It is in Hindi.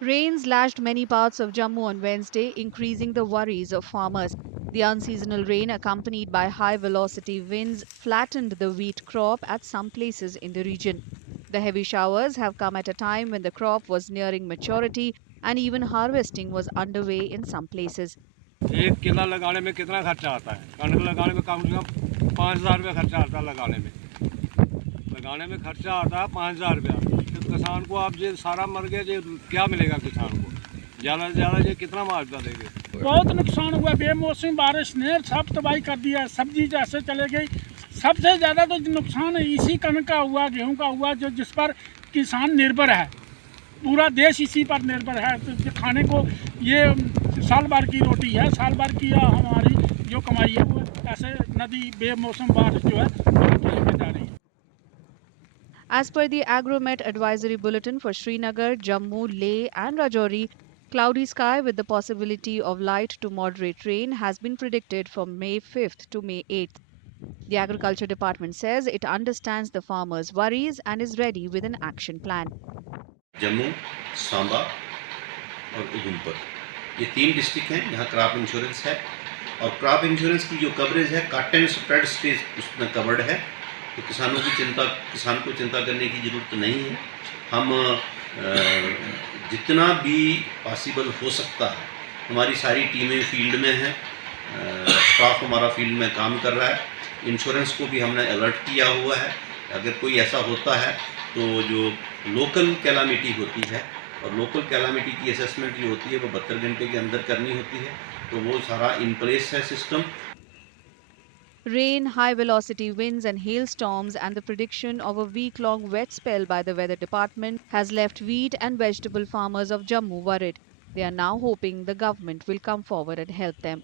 Rains lashed many parts of Jammu on Wednesday, increasing the worries of farmers. The unseasonal rain, accompanied by high velocity winds, flattened the wheat crop at some places in the region. The heavy showers have come at a time when the crop was nearing maturity and even harvesting was underway in some places. एक किला लगाने में कितना खर्चा आता है? कणक लगाने में कम से कम 5,000 रुपये खर्चा आता है। लगाने में खर्चा आता है 5,000 रुपया। तो किसान को आप ये सारा मर गया, ये क्या मिलेगा किसान को? ज़्यादा से ज़्यादा ये कितना मुआवजा देंगे? बहुत नुकसान हुआ, बेमौसमी बारिश ने सब तबाही कर दिया, सब्जी जैसे चले गई। सबसे ज़्यादा तो नुकसान इसी कणक का हुआ, गेहूं का हुआ, जो जिस पर किसान निर्भर है। पूरा देश इसी पर निर्भर है। तो खाने को ये साल भर की रोटी है, साल भर की हमारी जो कमाई है वो ऐसे नदी बेमौसम बारिश जो है वो जा रही है। As per the Agromet Advisory Bulletin for Srinagar, Jammu, Leh, and Rajouri, cloudy sky with the possibility of light to moderate rain has been predicted from May 5th to May 8th. The Agriculture Department says it understands the farmers' worries and is ready with an action plan. Jammu, Samba और उधमपुर, ये 3 डिस्ट्रिक्ट हैं जहाँ क्रॉप इंश्योरेंस है। और क्रॉप इंश्योरेंस की जो कवरेज है कट एंड स्प्रेड स्टेज उसमें कवर्ड है। तो किसान को चिंता करने की ज़रूरत नहीं है। हम जितना भी पॉसिबल हो सकता है, हमारी सारी टीमें फील्ड में हैं, स्टाफ हमारा फील्ड में काम कर रहा है। इंश्योरेंस को भी हमने अलर्ट किया हुआ है। अगर कोई ऐसा होता है तो जो लोकल कैलामिटी होती है, और लोकल कैलामिटी की असेसमेंट जो होती है वो 72 घंटे के अंदर करनी होती है। तो वो सारा इन प्लेस है system. Rain, high velocity winds, and hailstorms, and the prediction of a week long wet spell by the Weather Department has left wheat and vegetable farmers of Jammu worried. They are now hoping the government will come forward and help them.